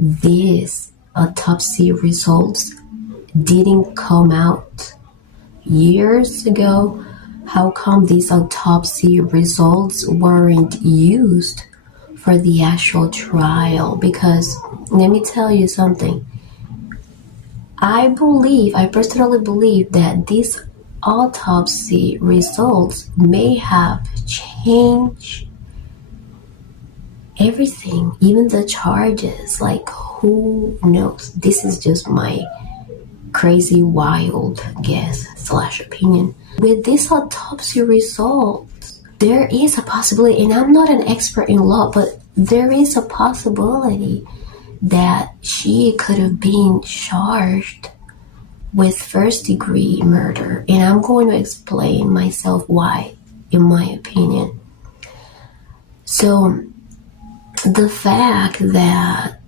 these autopsy results didn't come out years ago? How come these autopsy results weren't used for the actual trial? Because let me tell you something. I personally believe that these autopsy results may have changed everything, even the charges. Like, who knows? This is just my crazy, wild guess / opinion. With this autopsy results, there is a possibility, and I'm not an expert in law, but there is a possibility that she could have been charged with first-degree murder. And I'm going to explain myself why, in my opinion. So, the fact that